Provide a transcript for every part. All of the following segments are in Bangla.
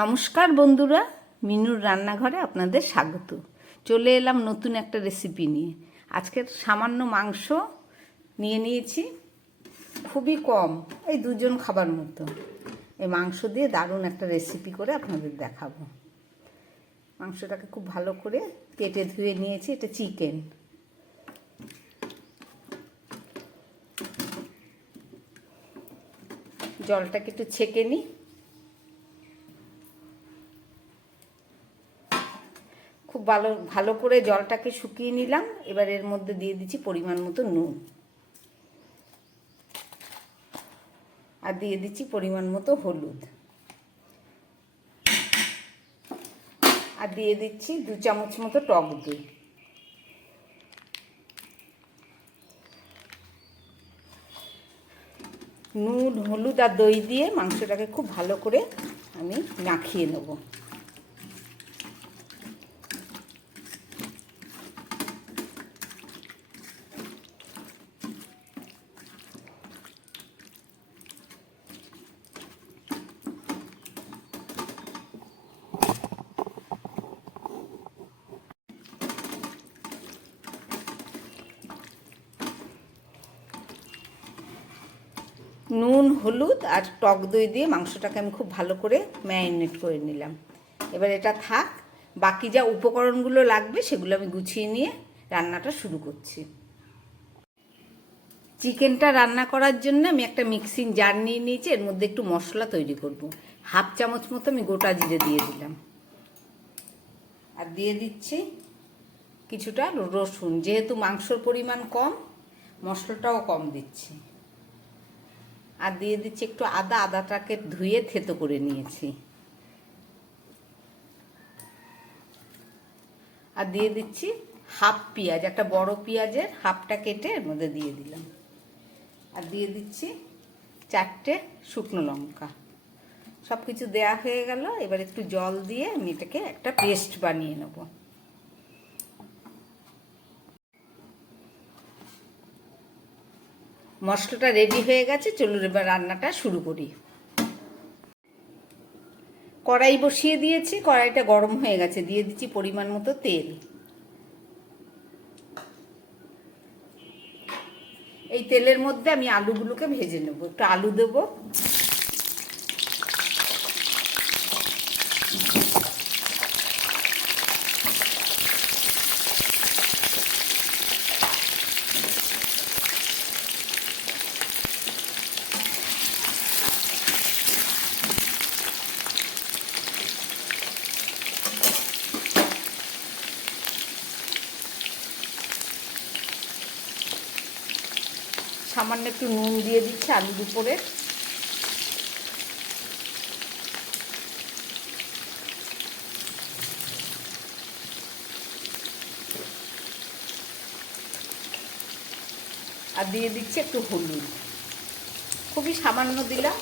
নমস্কার বন্ধুরা, মিনুর রান্নাঘরে আপনাদের স্বাগত। চলে এলাম নতুন একটা রেসিপি নিয়ে। আজকের সামান্য মাংস নিয়ে নিয়েছি, খুবই কম, এই দুজন খাবার মতো। এই মাংস দিয়ে দারুণ একটা রেসিপি করে আপনাদের দেখাবো। মাংসটাকে খুব ভালো করে কেটে ধুয়ে নিয়েছি। এটা চিকেন। জলটাকে একটু ছেঁকে নিই। খুব ভালো করে জলটাকে শুকিয়ে নিলাম। এবার এর মধ্যে দিয়ে দিচ্ছি পরিমাণ মতো নুন, আর দিয়ে দিচ্ছি পরিমাণ মতো হলুদ, আর দিয়ে দিচ্ছি 2 চামচ মতো টক দই। নুন, হলুদ আর দই দিয়ে মাংসটাকে খুব ভালো করে আমি মাখিয়ে নেব। নুন, হলুদ আর টক দই দিয়ে মাংসটাকে আমি খুব ভালো করে ম্যারিনেট করে নিলাম। এবার এটা থাক। বাকি যা উপকরণগুলো লাগবে সেগুলো আমি গুছিয়ে নিয়ে রান্নাটা শুরু করছি। চিকেনটা রান্না করার জন্য আমি একটা মিক্সিং জার নিয়ে নিয়েছি। এর মধ্যে একটু মশলা তৈরি করব। 1/2 চামচ মতো আমি গোটা জিরে দিয়ে দিলাম, আর দিয়ে দিচ্ছি কিছুটা রসুন। যেহেতু মাংসর পরিমাণ কম, মশলাটাও কম দিচ্ছি। আর দিয়ে দিচ্ছি একটু আদাটাকে ধুয়ে থেতো করে নিয়েছি। আর দিয়ে দিচ্ছি 1/2 পেঁয়াজ, একটা বড় পেঁয়াজের হাফটা কেটে এর মধ্যে দিয়ে দিলাম। আর দিয়ে দিচ্ছি 4টে শুকনো লঙ্কা। সব কিছু দেওয়া হয়ে গেল। এবার একটু জল দিয়ে আমি এটাকে একটা পেস্ট বানিয়ে নেব। মশলাটা রেডি হয়ে গেছে, চলুন এবার রান্নাটা শুরু করি। কড়াই বসিয়ে দিয়েছি, কড়াইটা গরম হয়ে গেছে। দিয়ে দিচ্ছি পরিমাণ মতো তেল। এই তেলের মধ্যে আমি আলুগুলোকে ভেজে নেব। একটু আলু দেবো, সামান্য একটু নুন দিয়ে দিচ্ছি আলুর উপরে। আর দিয়ে দিচ্ছি একটু হলুদ, খুবই সামান্য দিলাম।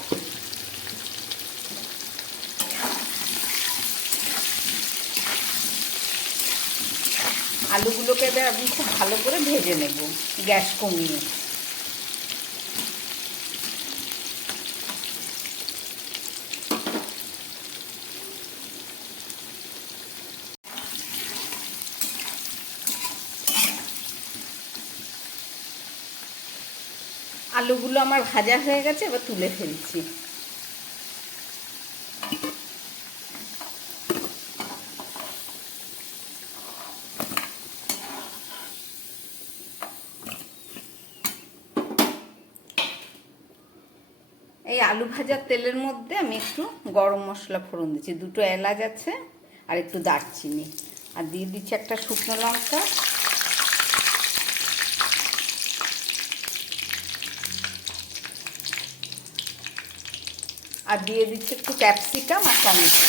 আলুগুলোকে এবার আমি খুব ভালো করে ভেজে নেব, গ্যাস কমিয়ে। আলুগুলো আমার ভাজা হয়ে গেছে, এবার তুলে ফেলছি। এই আলু ভাজার তেলের মধ্যে আমি একটু গরম মশলা ফোড়ন দিচ্ছি। 2টো এলাচ আছে আর একটু দারচিনি, আর দিয়ে দিচ্ছি একটা শুকনো লঙ্কা, আর দিয়ে দিচ্ছি একটু ক্যাপসিকাম আর টমেটো।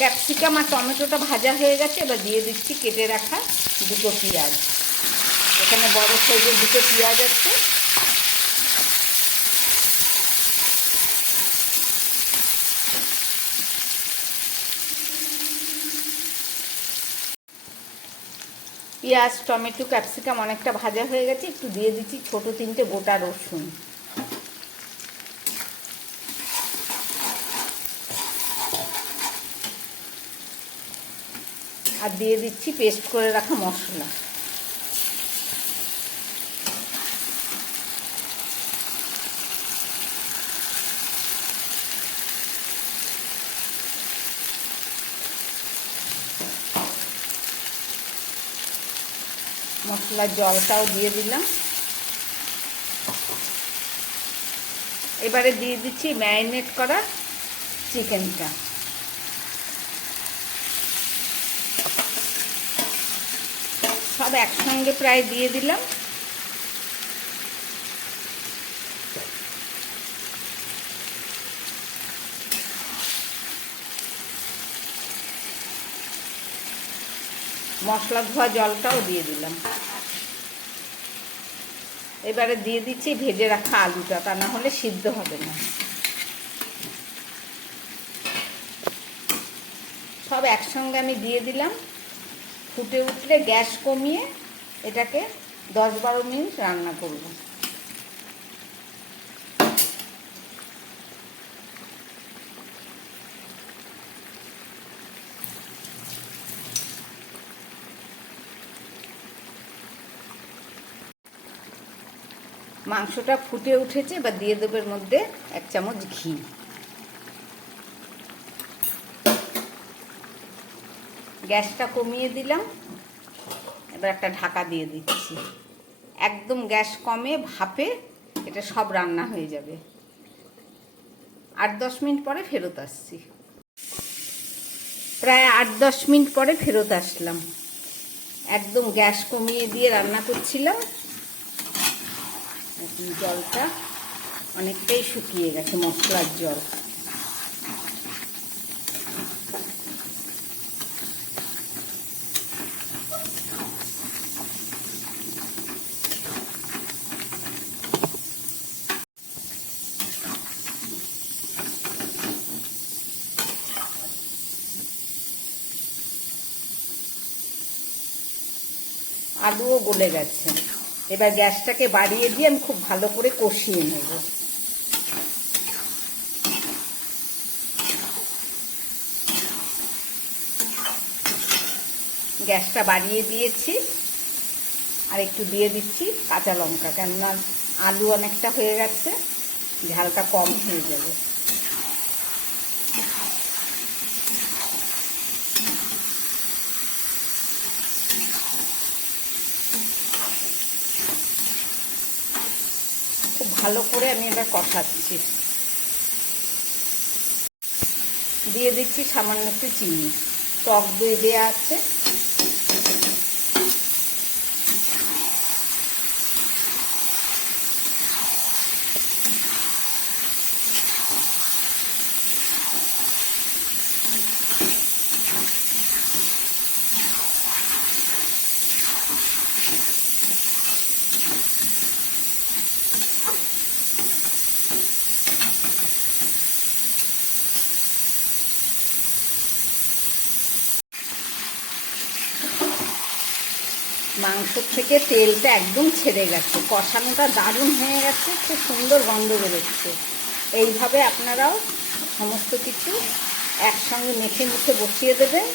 ক্যাপসিকাম আর টমেটোটা ভাজা হয়ে গেছে, এবার দিয়ে দিচ্ছি কেটে রাখা দুটো পেঁয়াজ। এখানে বড় সাইজের দুটো পেঁয়াজ আছে। পেঁয়াজ, টমেটো, ক্যাপসিকাম অনেকটা ভাজা হয়ে গেছে, একটু দিয়ে দিচ্ছি ছোট 3টে গোটা রসুন। আর দিয়ে দিচ্ছি পেস্ট করে রাখা মশলা। মশলার জলটাও দিয়ে দিলাম। এবারে দিয়ে দিচ্ছি ম্যারিনেট করা চিকেনটা। সব একসঙ্গে প্রায় দিয়ে দিলাম। মশলা ধোয়া জলটাও দিয়ে দিলাম। এবারে দিয়ে দিচ্ছি ভেজে রাখা আলুটা, তা না হলে সিদ্ধ হবে না। সব একসঙ্গে আমি দিয়ে দিলাম। ফুটে উঠলে গ্যাস কমিয়ে এটাকে 10-12 মিনিট রান্না করব। মাংসটা ফুটে উঠেছে, এবার দিয়ে দেবো এর মধ্যে 1 চামচ ঘি। গ্যাসটা কমিয়ে দিলাম। এবার একটা ঢাকা দিয়ে দিচ্ছি। একদম গ্যাস কমে ভাপে এটা সব রান্না হয়ে যাবে। 8-10 মিনিট পরে ফেরত আসছি। প্রায় 8-10 মিনিট পরে ফেরত আসলাম। একদম গ্যাস কমিয়ে দিয়ে রান্না করছিলাম। জলটা অনেকটাই শুকিয়ে গেছে, মশলার জল। আলুও গলে গেছে। এবার গ্যাসটাকে বাড়িয়ে দিয়ে আমি খুব ভালো করে কষিয়ে নেব। গ্যাসটা বাড়িয়ে দিয়েছি। আর একটু দিয়ে দিচ্ছি কাঁচা লঙ্কা, কেননা আলু অনেকটা হয়ে গেছে, ঝালটা কম হয়ে যাবে। খুব ভালো করে আমি এবার কষাচ্ছি। দিয়ে দিচ্ছি সামান্য একটু চিনি। টক দই দেওয়া আছে। মাংস থেকে তেলটা একদম ছেড়ে গেছে, কষানোটা দারুণ হয়ে গেছে, খুব সুন্দর গন্ধ বেরোচ্ছে। এইভাবে আপনারাও সমস্ত কিছু একসঙ্গে মেখে মুখে বসিয়ে দেবেন,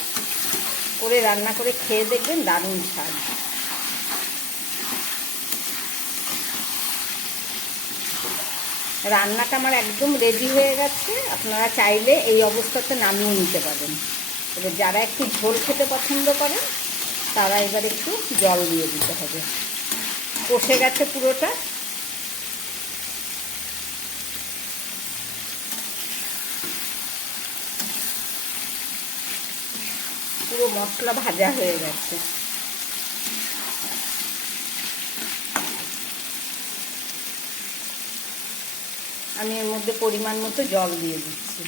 করে রান্না করে খেয়ে দেখবেন, দারুণ স্বাদ। রান্নাটা আমার একদম রেডি হয়ে গেছে। আপনারা চাইলে এই অবস্থাতে নামিয়ে নিতে পারেন। এবার যারা একটু ঝোল খেতে পছন্দ করেন তারা এবার একটু জল দিয়ে দিতে হবে। কষে গেছে পুরোটা। পুরো মশলা ভাজা হয়ে গেছে। আমি এর মধ্যে পরিমাণ মতো জল দিয়ে দিচ্ছি।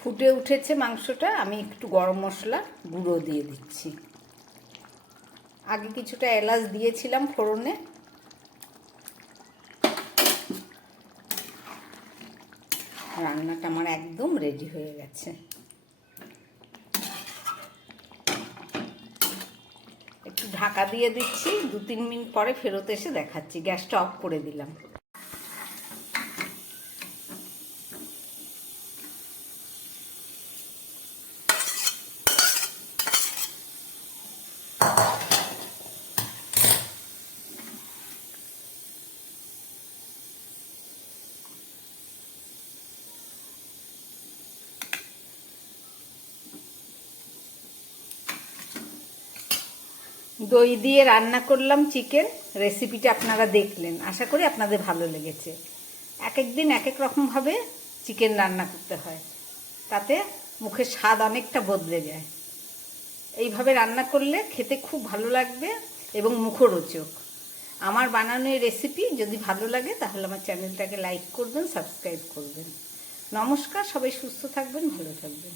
ফুটে উঠেছে মাংসটা, আমি একটু গরম মশলা গুঁড়ো দিয়ে দিচ্ছি। আগে কিছুটা এলাচ দিয়েছিলাম ফোড়নে। রান্নাটা আমার একদম রেডি হয়ে গেছে। একটু ঢাকা দিয়ে দিচ্ছি, 2-3 মিনিট পরে ফেরত এসে দেখাচ্ছি। গ্যাসটা অফ করে দিলাম। দই দিয়ে রান্না করলাম চিকেন। রেসিপিটা আপনারা দেখলেন, আশা করি আপনাদের ভালো লেগেছে। এক এক দিন এক এক রকমভাবে চিকেন রান্না করতে হয়, তাতে মুখের স্বাদ অনেকটা বদলে যায়। এইভাবে রান্না করলে খেতে খুব ভালো লাগবে এবং মুখরোচক। আমার বানানো এই রেসিপি যদি ভালো লাগে তাহলে আমার চ্যানেলটাকে লাইক করবেন, সাবস্ক্রাইব করবেন। নমস্কার, সবাই সুস্থ থাকবেন, ভালো থাকবেন।